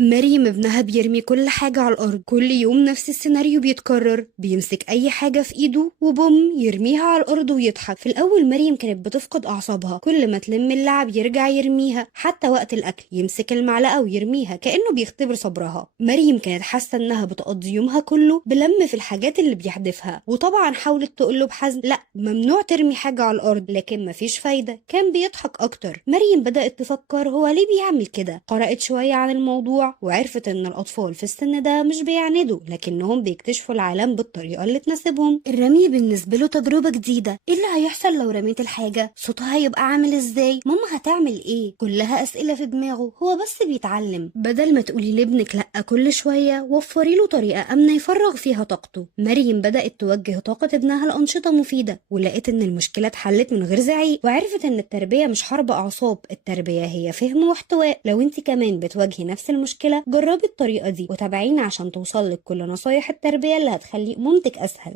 مريم ابنها بيرمي كل حاجة على الأرض، كل يوم نفس السيناريو بيتكرر، بيمسك أي حاجة في إيده وبوم يرميها على الأرض ويضحك. في الأول مريم كانت بتفقد أعصابها، كل ما تلم اللعب يرجع يرميها، حتى وقت الأكل يمسك المعلقة ويرميها كأنه بيختبر صبرها. مريم كانت حاسة إنها بتقضي يومها كله بلم في الحاجات اللي بيحدفها، وطبعا حاولت تقوله بحزم لا ممنوع ترمي حاجة على الأرض، لكن مفيش فايدة، كان بيضحك أكتر. مريم بدأت تفكر هو ليه بيعمل كده، قرأت شوية عن الموضوع وعرفت ان الاطفال في السن ده مش بيعندوا، لكنهم بيكتشفوا العالم بالطريقه اللي تناسبهم. الرمي بالنسبه له تجربه جديده، ايه اللي هيحصل لو رميت الحاجه، صوتها هيبقى عامل ازاي، ماما هتعمل ايه، كلها اسئله في دماغه، هو بس بيتعلم. بدل ما تقولي لابنك لا كل شويه، وفري له طريقه امنه يفرغ فيها طاقته. مريم بدات توجه طاقه ابنها لانشطه مفيده، ولقيت ان المشكله اتحلت من غير زعيق، وعرفت ان التربيه مش حرب اعصاب، التربيه هي فهم واحتواء. لو انت كمان بتواجهي نفس المشكله، جربي الطريقة دي وتابعينا عشان توصلك كل نصايح التربية اللي هتخلي مامتك أسهل.